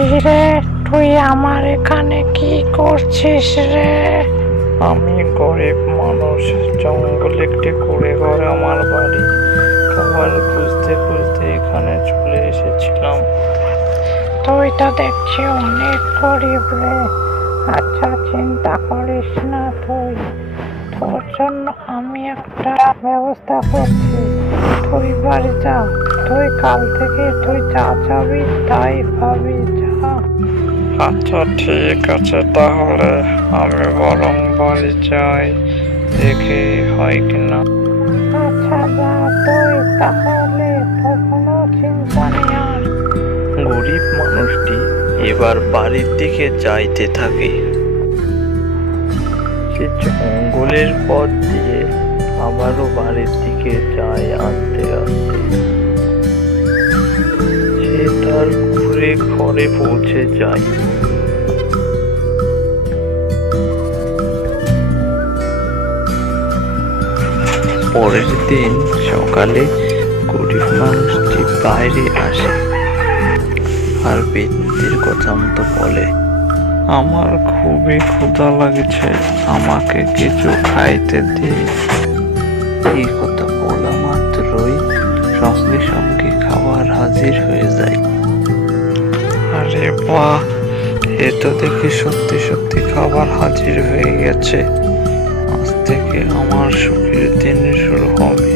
কিরে তুই আমার এখানে কি করছিস রে? আমি গরিব মানুষ জঙ্গলে একটি কুড়ে ঘরে আমার বাড়ি। খাবার খুঁজতে খুঁজতে এখানে চলে এসেছিলাম। তুই তো দেখছি অনেক গরিব রে। আচ্ছা চিন্তা করিস না তুই। তোর জন্য আমি একটা ব্যবস্থা করছি। তুই বাড়ি যা। তুই কাল থেকে তুই যা যাবি তাই ভাবি যা। আচ্ছা ঠিক আছে তাহলে আমি বরং বাড়ি যাই দেখি হয় কিনা। আচ্ছা যা তুই তাহলে তোর কোনো চিন্তা নেই আর। গরিব মানুষটি এবার বাড়ির দিকে যাইতে থাকে। সে জঙ্গলের পথ দিয়ে আবারও বাড়ির দিকে যায় আস্তে আস্তে সে তার ঘুরে ঘরে পৌঁছে যায়। পরের দিন সকালে গরিব মানুষটি বাইরে আসে, আর ব্যক্তির কথা মতো বলে আমার খুবই ক্ষুধা লাগছে, আমাকে কিছু খাইতে দে। এই কথা বলা মাত্রই সঙ্গে সঙ্গে খাবার হাজির হয়ে যায়। আরে বাহ, এ তো দেখি সত্যি সত্যি খাবার হাজির হয়ে গেছে। আজ থেকে আমার সুখের দিন শুরু হবে।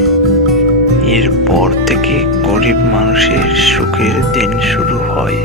এরপর থেকে গরিব মানুষের সুখের দিন শুরু হয়।